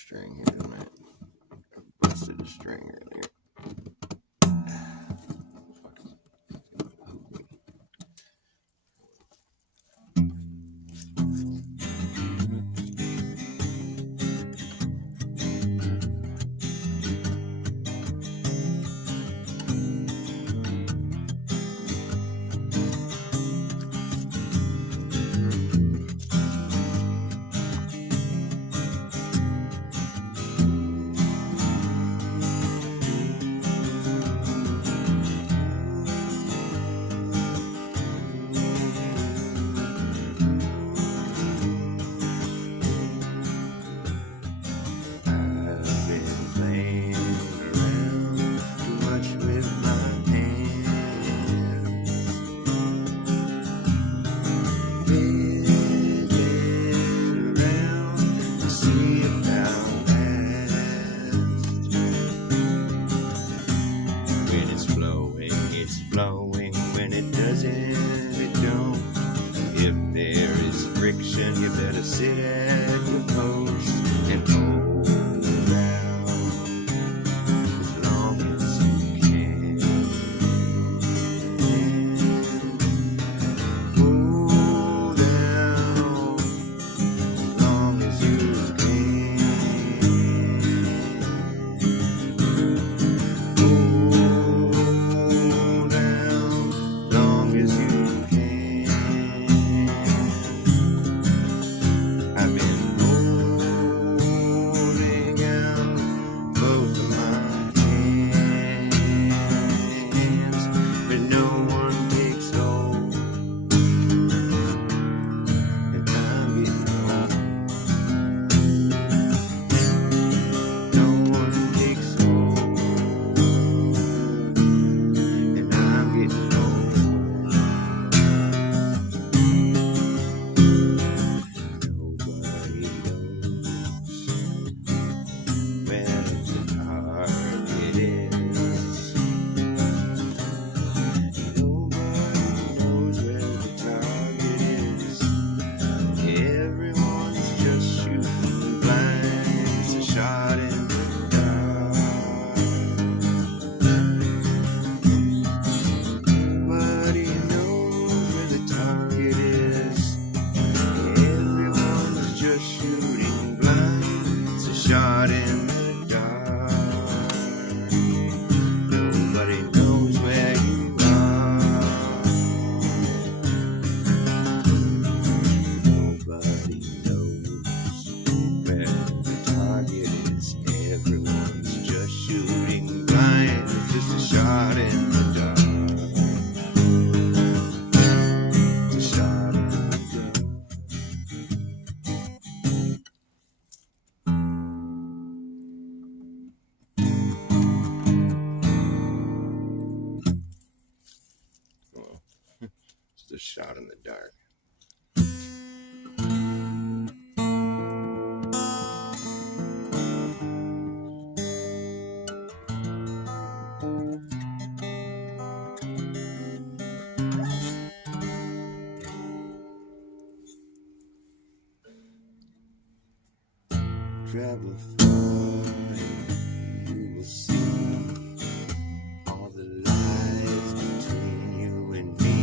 string here tonight. I busted a string earlier. When it doesn't, it don't. If there is friction, you better sit at your post and hold down as long as you can. Hold down as long as you can. As you can. I've been holding out both of my hands, but no one takes hold, and I'm getting old. No one takes hold, and I'm getting old. Shot in the dark. Nobody knows where you are. Nobody knows where the target is. Everyone's just shooting blind. It's just a shot in the dark. It's a shot in the dark. Just a shot in the dark. Travel far, you will see all the lies between you and me.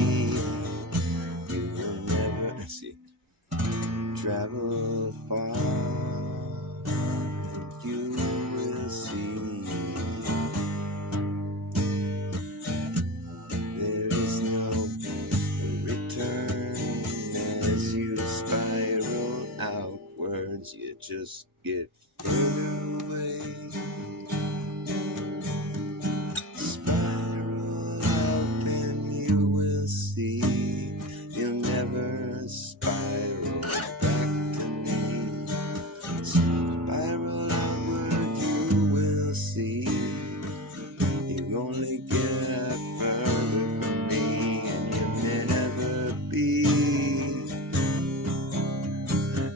You will never see. Travel far, you will see. There is no return as you spiral outwards. You just get further away. Spiral out and you will see. You'll never spiral back to me. Spiral outward, you will see. You only get further from me, and you'll never be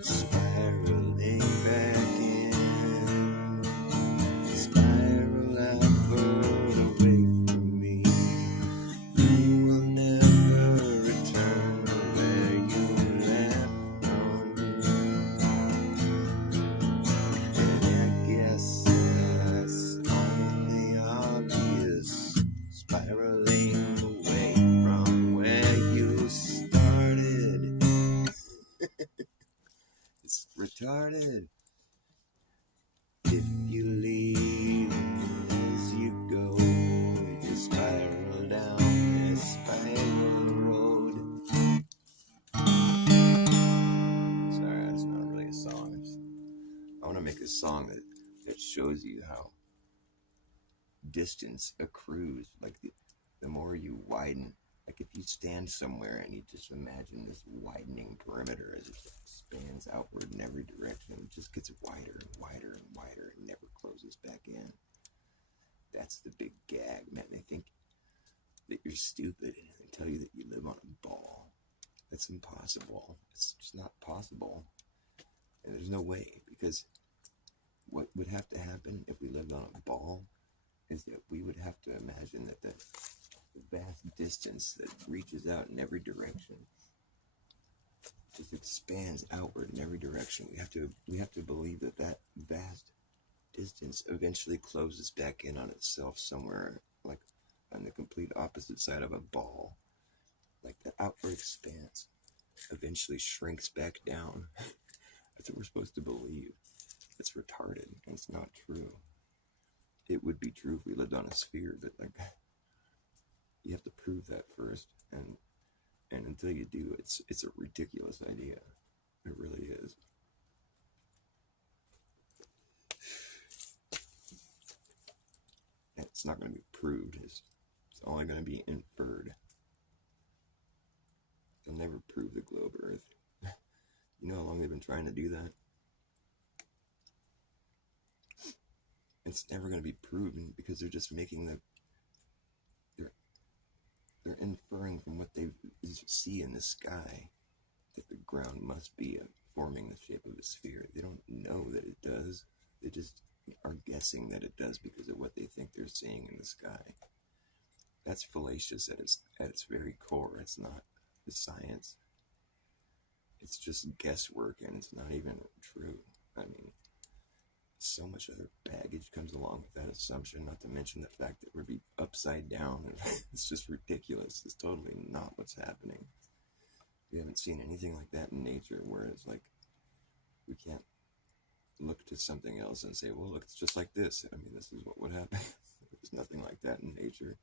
spiraling back retarded. If you leave as you go, you spiral down this spiral road. Sorry, that's not really a song. I want to make a song that shows you how distance accrues. Like the more you widen, like if you stand somewhere and you just imagine this widening perimeter as it expands outward in every direction, it just gets wider and wider and wider and never closes back in. That's the big gag, man. They think that you're stupid and tell you that you live on a ball. That's impossible. It's just not possible. And there's no way, because what would have to happen if we lived on a ball is that we would have to imagine that the vast distance that reaches out in every direction just expands outward in every direction. We have to believe that that vast distance eventually closes back in on itself somewhere, like on the complete opposite side of a ball. Like the outward expanse eventually shrinks back down. That's what we're supposed to believe. It's retarded, and it's not true. It would be true if we lived on a sphere, but like you have to prove that first, and until you do, it's a ridiculous idea. It really is. It's not going to be proved. It's only going to be inferred. They'll never prove the globe Earth. You know how long they've been trying to do that? It's never going to be proven because they're just making they're inferring from what they see in the sky that the ground must be forming the shape of a sphere. They don't know that it does. They just are guessing that it does because of what they think they're seeing in the sky. That's fallacious at its very core. It's not the science. It's just guesswork, and it's not even true. I mean, so much other baggage comes along with that assumption, not to mention the fact that we'd be upside down. It's just ridiculous. It's totally not what's happening. We haven't seen anything like that in nature, where it's like we can't look to something else and say, well, look, it's just like this. I mean, this is what would happen. There's nothing like that in nature,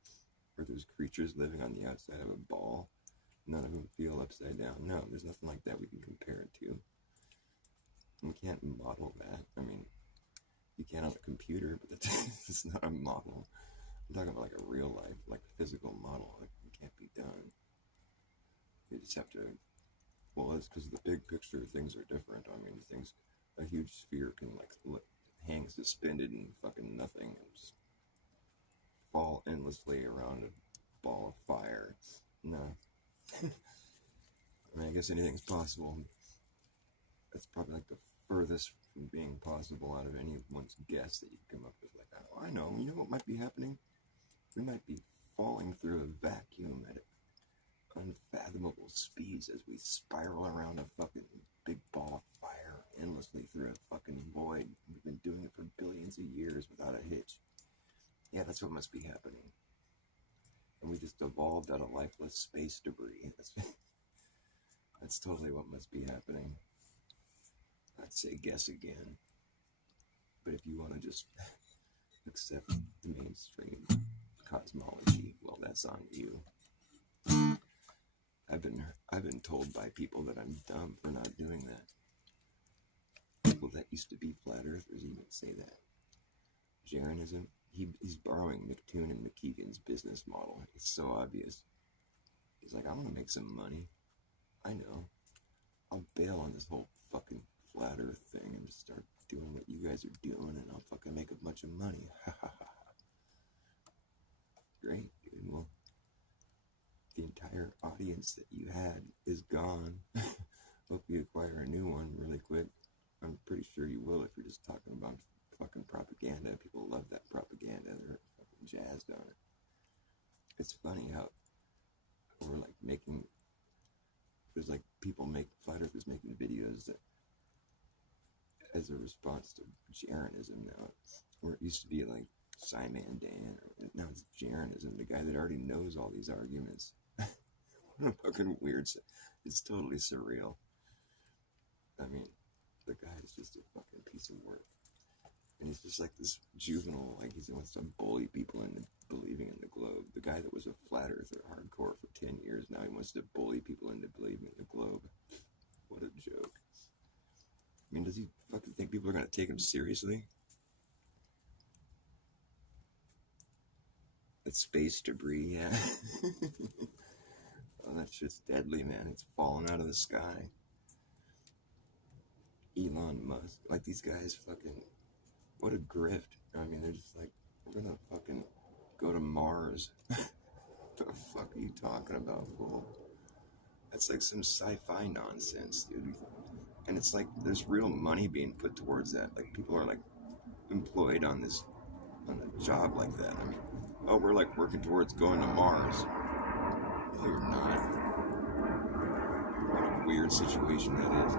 where there's creatures living on the outside of a ball. None of them feel upside down. No, there's nothing like that we can compare it to. We can't model that. I mean, you can on a computer, but it's not a model. I'm talking about like a real life, like a physical model. Like, it can't be done. You just have to, well, that's because the big picture things are different. I mean, a huge sphere can like hang suspended in fucking nothing and just fall endlessly around a ball of fire. No. I mean, I guess anything's possible. That's probably like the furthest from being possible out of anyone's guess that you can come up with. Like, oh, I know. You know what might be happening? We might be falling through a vacuum at unfathomable speeds as we spiral around a fucking big ball of fire endlessly through a fucking void. We've been doing it for billions of years without a hitch. Yeah, that's what must be happening. And we just evolved out of lifeless space debris. That's totally what must be happening. I'd say guess again. But if you want to just accept the mainstream cosmology, well, that's on you. I've been told by people that I'm dumb for not doing that. People that used to be flat earthers even say that. Jeranism, he's borrowing McToon and McKeegan's business model. It's so obvious. He's like, I want to make some money. I know. I'll bail on this whole fucking flat earth thing and just start doing what you guys are doing, and I'll fucking make a bunch of money. Ha ha ha. Great, dude. Well, the entire audience that you had is gone. Hope you acquire a new one really quick. I'm pretty sure you will if you're just talking about fucking propaganda. People love that propaganda. They're fucking jazzed on it. It's funny how we're like making, there's like people flat earthers making videos that as a response to Jeranism now, where it used to be like Simon Dan, now it's Jeranism, the guy that already knows all these arguments. What a fucking weird, it's totally surreal. I mean, the guy is just a fucking piece of work. And he's just like this juvenile, like he wants to bully people into believing in the globe. The guy that was a flat earther hardcore for 10 years, now he wants to bully people into believing in the globe. What a joke. I mean, does he fucking think people are going to take him seriously? That space debris, yeah. Oh, that shit's deadly, man. It's falling out of the sky. Elon Musk, like these guys fucking, what a grift. I mean, they're just like, we're gonna fucking go to Mars. What the fuck are you talking about, fool? That's like some sci-fi nonsense, dude. And it's like, there's real money being put towards that. Like, people are like employed on a job like that. I mean, oh, we're like working towards going to Mars. No, you're not. What a weird situation that is.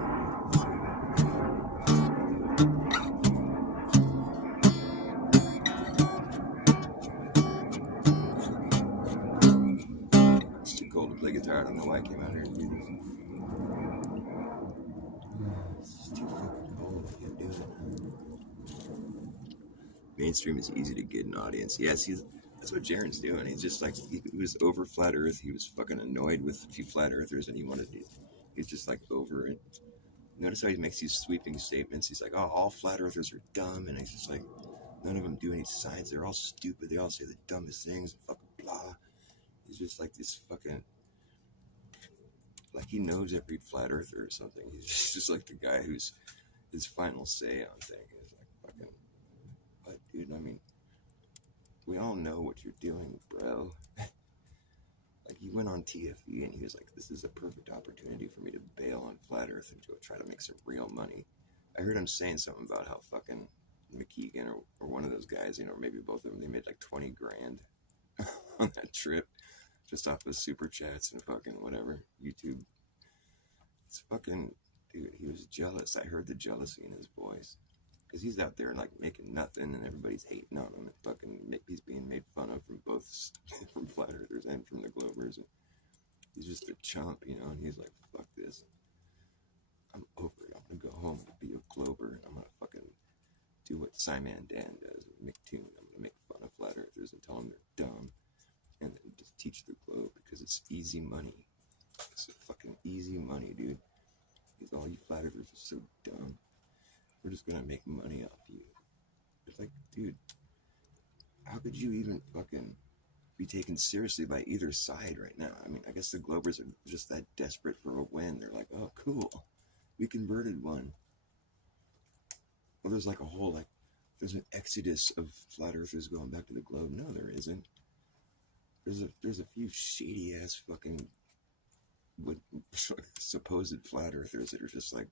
It's too cold to play guitar. I don't know why I came out here to do this. It's just too fucking cold. I can't do it. Mainstream is easy to get an audience. Yes, that's what Jaren's doing. He's just like, he was over flat earth. He was fucking annoyed with a few flat earthers and he's just like over it. Notice how he makes these sweeping statements. He's like, oh, all flat earthers are dumb. And he's just like, none of them do any science. They're all stupid. They all say the dumbest things and fucking blah. He's just like this fucking, like he knows every flat earther or something. He's just like the guy who's his final say on things. He's like, fucking, what, dude? I mean, we all know what you're doing, bro. Like, he went on TFE and he was like, this is a perfect opportunity for me to bail on flat earth and go try to make some real money. I heard him saying something about how fucking McKeegan or one of those guys, you know, or maybe both of them, they made like 20 grand on that trip just off of super chats and fucking whatever, YouTube. It's fucking, dude, he was jealous. I heard the jealousy in his voice. Because he's out there like making nothing and everybody's hating on him and fucking he's being made fun of from both from flat earthers and from the globers. And he's just a chump, you know, and he's like, fuck this. I'm over it. I'm gonna go home and be a glober and I'm gonna fucking do what Simon Dan does with McToon. I'm gonna make fun of flat earthers and tell them they're dumb and then just teach the globe because it's easy money. It's fucking easy money, dude. Because all you flat earthers are so dumb. We're just gonna make money off you. It's like, dude, how could you even fucking be taken seriously by either side right now? I mean, I guess the globers are just that desperate for a win. They're like, oh, cool, we converted one. Well, there's like a whole, like, there's an exodus of flat earthers going back to the globe. No, there isn't. There's a few shady ass fucking supposed flat earthers that are just like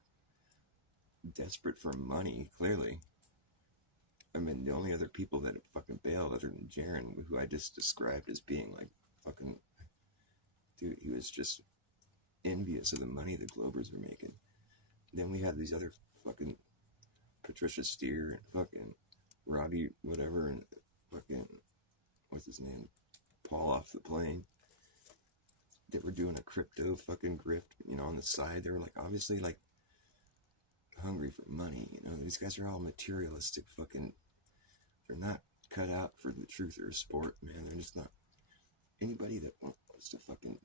desperate for money, clearly. I mean, the only other people that have fucking bailed other than Jaren, who I just described as being like fucking, dude, he was just envious of the money the globers were making. Then we had these other fucking Patricia Steer and fucking Robbie whatever and fucking, what's his name, Paul off the plane. They were doing a crypto fucking grift, you know, on the side. They were like, obviously like hungry for money, you know. These guys are all materialistic fucking, they're not cut out for the truth or sport, man. They're just not. Anybody that wants to fucking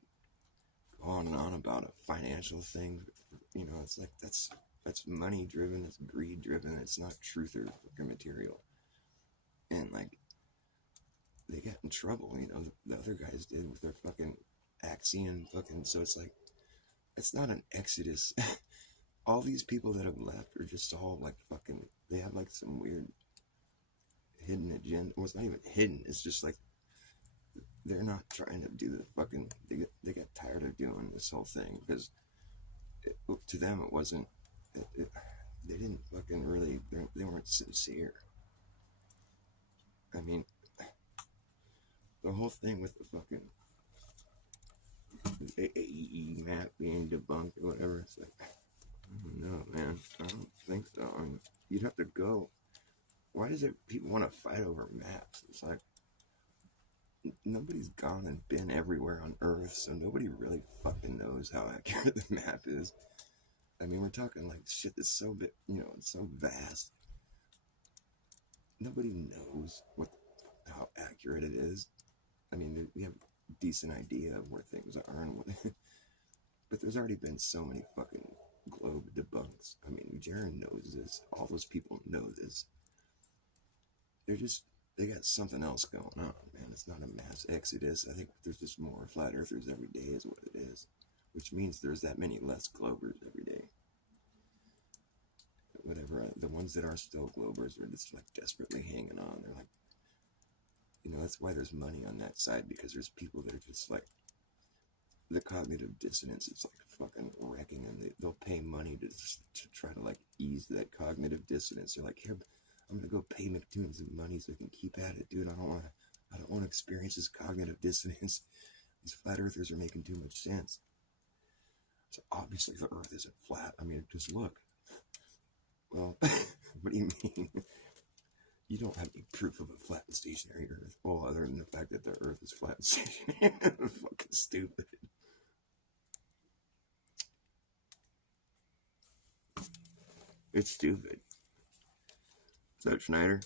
go on and on about a financial thing, you know, it's like that's money driven, it's greed driven, it's not truth or fucking material. And like they got in trouble, you know, the other guys did with their fucking Axion fucking, so it's like it's not an exodus. All these people that have left are just all like fucking, they have like some weird hidden agenda. Well, it's not even hidden. It's just like they're not trying to do the fucking, they got tired of doing this whole thing because to them it wasn't, they didn't fucking really, they weren't sincere. I mean, the whole thing with the fucking AAE map being debunked or whatever, it's like, I don't know, man. I don't think so. I mean, you'd have to go. Why does people want to fight over maps? It's like nobody's gone and been everywhere on Earth, so nobody really fucking knows how accurate the map is. I mean, we're talking like shit that's so big, it's so vast. Nobody knows how accurate it is. I mean, we have a decent idea of where things are and what, but there's already been so many fucking globe debunks. I mean, Jaron knows this. All those people know this. They got something else going on, man. It's not a mass exodus. I think there's just more flat earthers every day is what it is, which means there's that many less globers every day. Whatever, the ones that are still globers are just like desperately hanging on. They're like, that's why there's money on that side, because there's people that are just like, the cognitive dissonance is like fucking wrecking them. They'll pay money to try to like ease that cognitive dissonance. They're like, here, I'm gonna go pay McDoon some money so I can keep at it, dude. I don't want to experience this cognitive dissonance. These flat earthers are making too much sense. So obviously the earth isn't flat. I mean, just look. Well, what do you mean? You don't have any proof of a flat and stationary earth. Well, other than the fact that the earth is flat and stationary. Fucking stupid. It's stupid. Is that Schneider?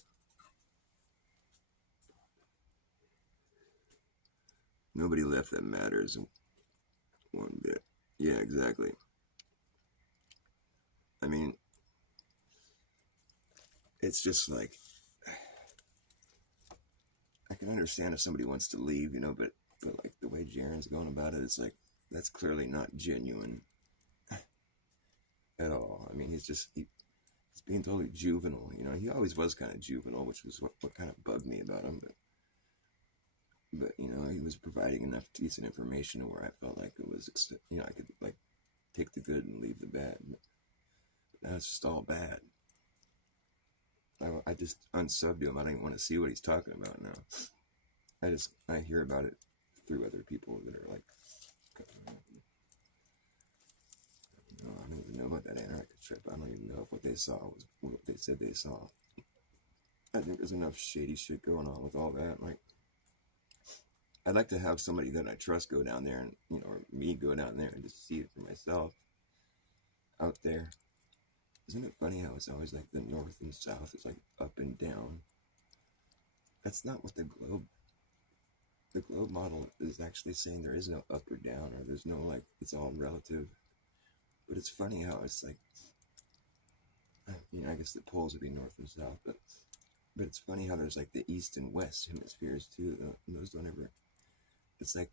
Nobody left that matters one bit. Yeah, exactly. I mean, it's just like, I can understand if somebody wants to leave, but like the way Jaron's going about it, it's like, that's clearly not genuine at all. I mean, he's being totally juvenile, he always was kind of juvenile, which was what kind of bugged me about him, but he was providing enough decent information to where I felt like it was, I could like take the good and leave the bad, but now it's just all bad. I just unsubbed him. I don't even want to see what he's talking about now. I hear about it through other people that are like, I don't even know about that Antarctica trip. I don't even know if what they saw was what they said they saw. I think there's enough shady shit going on with all that. Like, I'd like to have somebody that I trust go down there and, or me go down there and just see it for myself out there. Isn't it funny how it's always like the north and south is like up and down? That's not what the globe model is actually saying. There is no up or down, or there's no like, it's all relative. But it's funny how it's like, I guess the poles would be north and south, but it's funny how there's like the east and west hemispheres too. And those don't ever, it's like,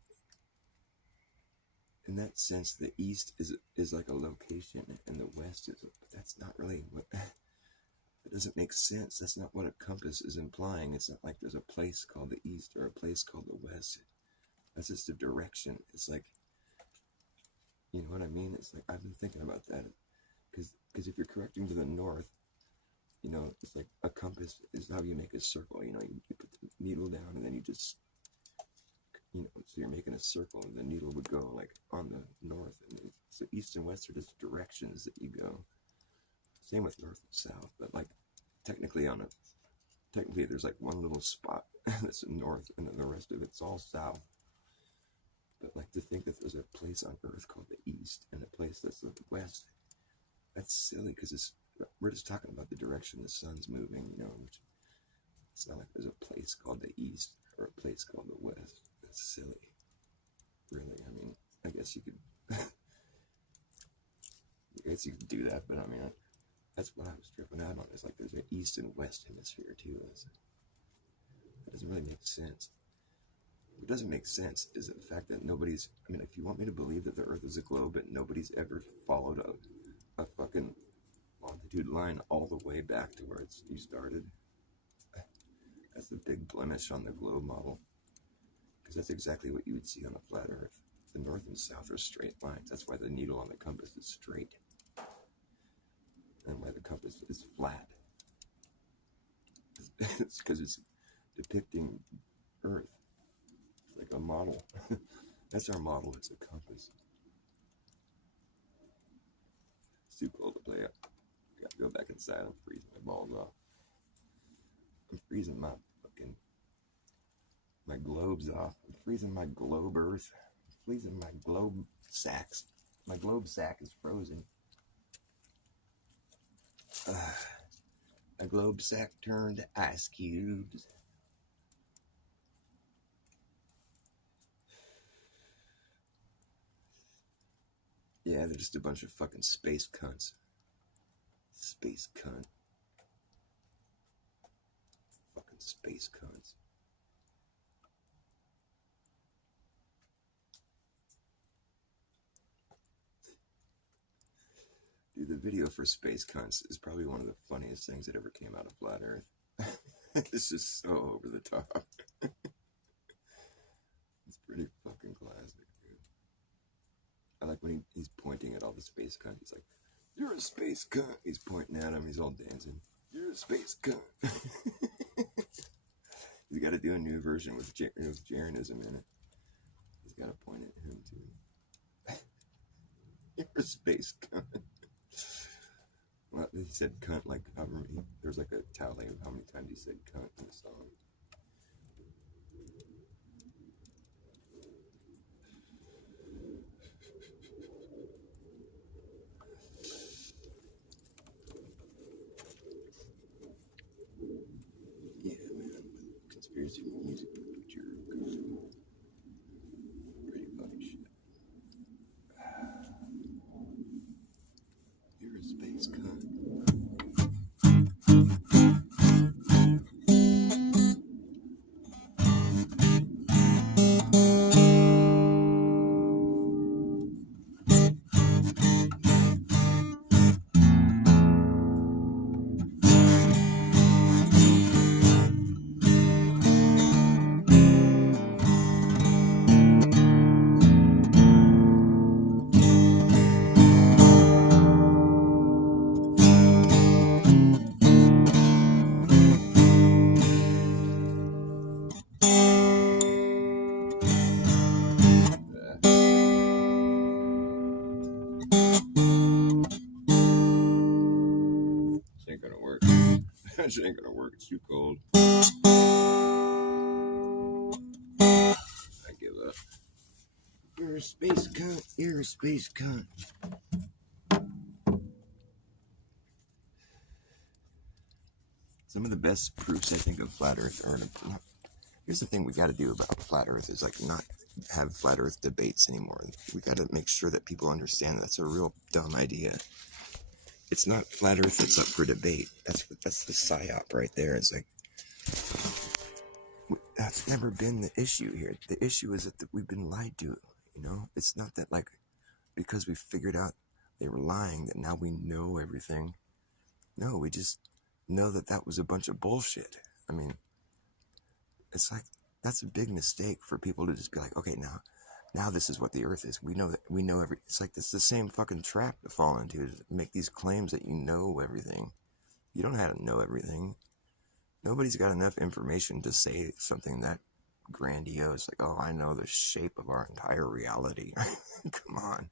in that sense, the east is like a location, and the west is, but that's not really what, it doesn't make sense. That's not what a compass is implying. It's not like there's a place called the east or a place called the west. That's just a direction. It's like, you know what I mean? It's like, I've been thinking about that, because if you're correcting to the north, it's like a compass is how you make a circle. You put the needle down and then you just, so you're making a circle, and the needle would go like on the north, and so east and west are just directions that you go. Same with north and south, but like technically there's like one little spot that's north, and then the rest of it's all south. But like to think that there's a place on earth called the east and a place that's the west, that's silly, because we're just talking about the direction the sun's moving, which it's not like there's a place called the east or a place called the west. That's silly, really. I mean, I guess you could do that, but I mean, that's what I was tripping out on. It's like there's an east and west hemisphere too. That doesn't really make sense. What doesn't make sense is the fact that if you want me to believe that the earth is a globe, but nobody's ever followed a fucking longitude line all the way back to where you started, that's the big blemish on the globe model, because that's exactly what you would see on a flat earth. The north and south are straight lines. That's why the needle on the compass is straight, and why the compass is flat. It's because it's depicting earth. It's like a model. That's our model. It's a compass. It's too cold to play up. I gotta go back inside. I'm freezing my balls off. I'm freezing my globes off. I'm freezing my globe earth. I'm freezing my globe sacks. My globe sack is frozen. A globe sack turned to ice cubes. Yeah, they're just a bunch of fucking space cunts. Space cunt. Fucking space cunts. Dude, the video for Space Cunts is probably one of the funniest things that ever came out of Flat Earth. It's just so over the top. It's pretty fucking classic, dude. I like when he's pointing at all the space cunts. He's like, "You're a space cunt." He's pointing at him. He's all dancing. "You're a space cunt." He's got to do a new version with Jaronism in it. He's got to point at him too. "You're a space cunt." Well, he said cunt like however many, there's like a tally of how many times he said cunt in the song. Yeah, man. Conspiracy music jerk. Pretty fucking shit. You're a space cunt. This ain't gonna work. This ain't gonna work. It's too cold. I give up. You're a space cunt. You're a space cunt. Some of the best proofs I think of flat Earth are. Here's the thing we got to do about flat Earth is like not have flat Earth debates anymore. We got to make sure that people understand that's a real dumb idea. It's not flat Earth that's up for debate. That's the psyop right there. It's like that's never been the issue here. The issue is that we've been lied to. You know, it's not that like because we figured out they were lying that now we know everything. No, we just know that that was a bunch of bullshit. I mean, it's like that's a big mistake for people to just be like, okay, now this is what the Earth is. We know every. It's like it's the same fucking trap to fall into, to make these claims that you know everything. You don't have to know everything. Nobody's got enough information to say something that grandiose, like, oh, I know the shape of our entire reality. Come on.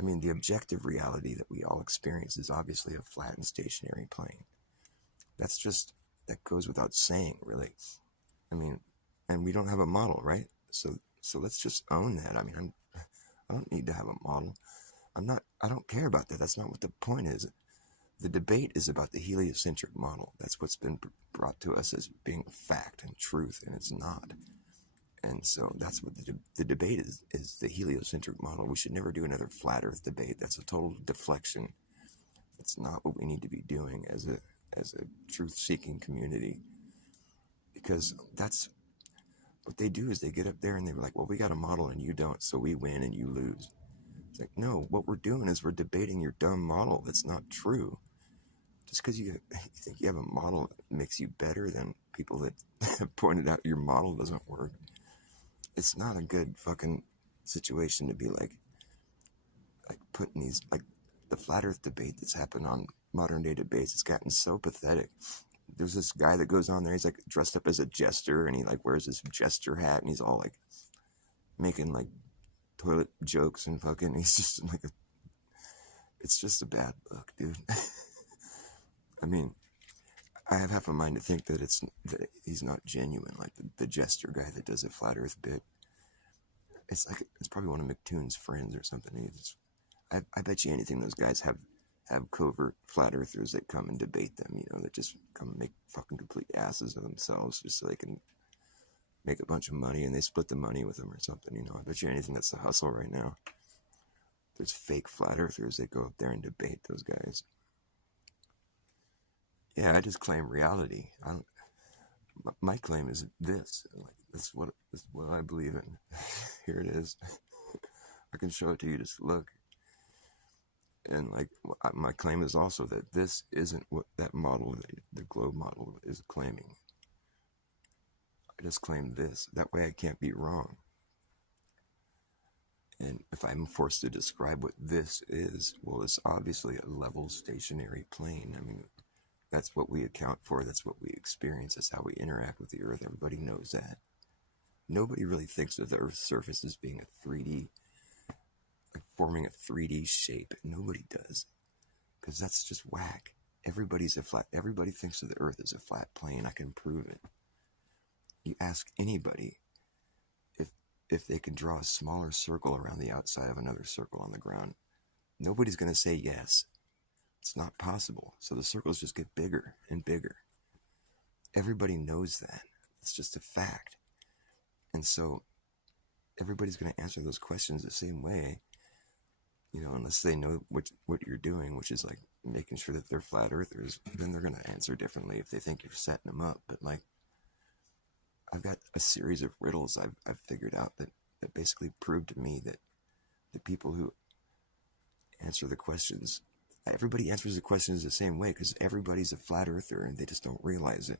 I mean, the objective reality that we all experience is obviously a flat and stationary plane. That goes without saying, really. I mean, and we don't have a model, right? So let's just own that. I mean, I don't need to have a model. I don't care about that. That's not what the point is. The debate is about the heliocentric model. That's what's been brought to us as being fact and truth, and it's not. And so that's what the debate is the heliocentric model. We should never do another flat Earth debate. That's a total deflection. That's not what we need to be doing as a truth-seeking community. Because that's what they do is they get up there and they're like, well, we got a model and you don't, so we win and you lose. It's like, no, what we're doing is we're debating your dumb model that's not true. Just because you think you have a model that makes you better than people that have pointed out your model doesn't work. It's not a good fucking situation to be like putting these, like the flat Earth debate that's happened on modern day debates. It's gotten so pathetic. There's this guy that goes on there. He's like dressed up as a jester, and he like wears this jester hat, and he's all like making like toilet jokes and fucking. He's just like it's just a bad look, dude. I mean, I have half a mind to think that he's not genuine, like the jester guy that does a flat Earth bit. It's probably one of McToon's friends or something. I bet you anything those guys have have covert flat earthers that come and debate them, that just come and make fucking complete asses of themselves just so they can make a bunch of money, and they split the money with them or something, I bet you anything that's the hustle right now. There's fake flat earthers that go up there and debate those guys. Yeah, I just claim reality. My claim is this. This is what I believe in. Here it is. I can show it to you. Just look. And my claim is also that this isn't what that model, the globe model, is claiming. I just claim this. That way I can't be wrong. And if I'm forced to describe what this is, well, it's obviously a level stationary plane. I mean, that's what we account for. That's what we experience. That's how we interact with the Earth. Everybody knows that. Nobody really thinks of the Earth's surface as being a 3D, like forming a 3D shape. Nobody does, because that's just whack. Everybody thinks of the Earth as a flat plane. I can prove it. You ask anybody if they could draw a smaller circle around the outside of another circle on the ground. Nobody's going to say yes. It's not possible. So the circles just get bigger and bigger. Everybody knows that. It's just a fact. And so everybody's going to answer those questions the same way, unless they know what you're doing, which is like making sure that they're flat earthers. Then they're going to answer differently if they think you're setting them up. But I've got a series of riddles I've figured out that basically prove to me that the people who answer the questions, everybody answers the questions the same way, because everybody's a flat earther and they just don't realize it.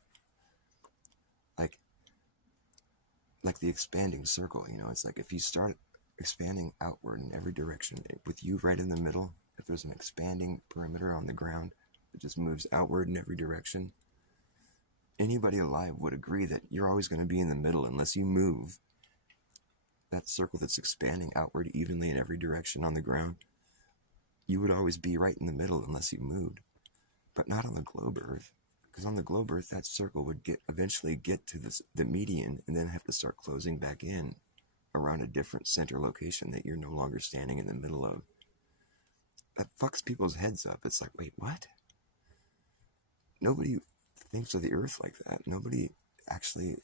Like the expanding circle, it's like if you start expanding outward in every direction, with you right in the middle, if there's an expanding perimeter on the ground that just moves outward in every direction, anybody alive would agree that you're always going to be in the middle unless you move. That circle that's expanding outward evenly in every direction on the ground, you would always be right in the middle unless you moved. But not on the globe Earth, because on the globe Earth, that circle would eventually get to the median and then have to start closing back in around a different center location that you're no longer standing in the middle of. That fucks people's heads up. It's like, wait, what? Nobody thinks of the Earth like that. Nobody actually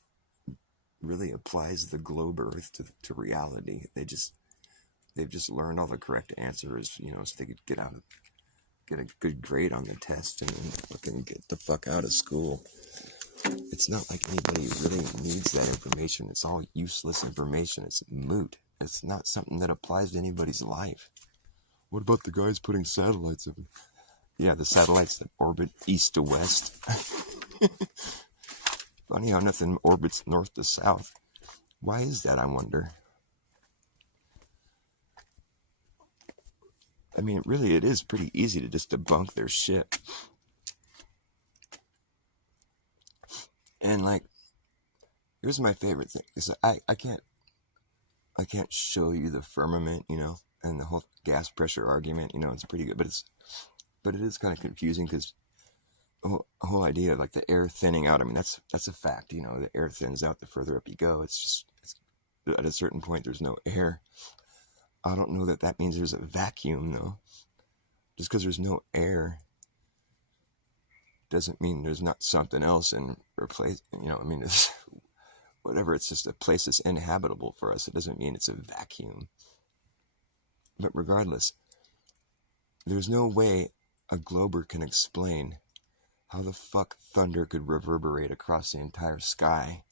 really applies the globe Earth to reality. They've just learned all the correct answers, so they could get a good grade on the test and then fucking get the fuck out of school. It's not like anybody really needs that information. It's all useless information. It's moot. It's not something that applies to anybody's life. What about the guys putting satellites up? Yeah, the satellites that orbit east to west. Funny how nothing orbits north to south. Why is that, I wonder? I mean, really, it is pretty easy to just debunk their shit. And here's my favorite thing. Is I can't show you the firmament, and the whole gas pressure argument, it's pretty good, but it is kind of confusing, because the whole idea of the air thinning out, I mean, that's a fact, the air thins out the further up you go. It's at a certain point, there's no air. I don't know that means there's a vacuum, though. Just because there's no air doesn't mean there's not something else in replace. I mean, it's whatever. It's just a place that's inhabitable for us. It doesn't mean it's a vacuum. But regardless, there's no way a glober can explain how the fuck thunder could reverberate across the entire sky.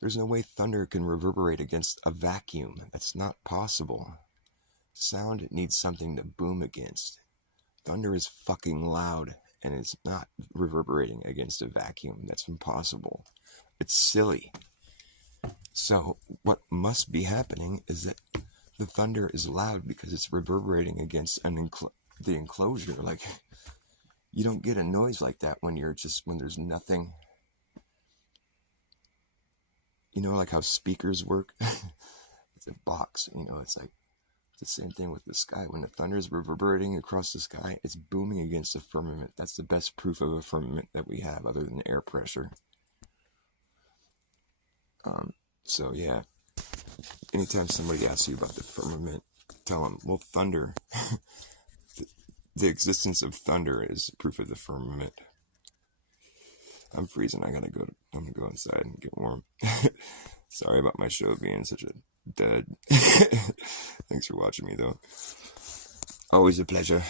There's no way thunder can reverberate against a vacuum. That's not possible. Sound needs something to boom against. Thunder is fucking loud, and it's not reverberating against a vacuum. That's impossible. It's silly. So what must be happening is that the thunder is loud because it's reverberating against the enclosure. You don't get a noise like that when there's nothing. Like how speakers work. It's a box. It's the same thing with the sky. When the thunder is reverberating across the sky, it's booming against the firmament. That's the best proof of a firmament that we have, other than air pressure. So yeah, anytime somebody asks you about the firmament, tell him, well, thunder, the existence of thunder is proof of the firmament. I'm freezing. I'm gonna go inside and get warm. Sorry about my show being such a dud. Thanks for watching me, though. Always a pleasure.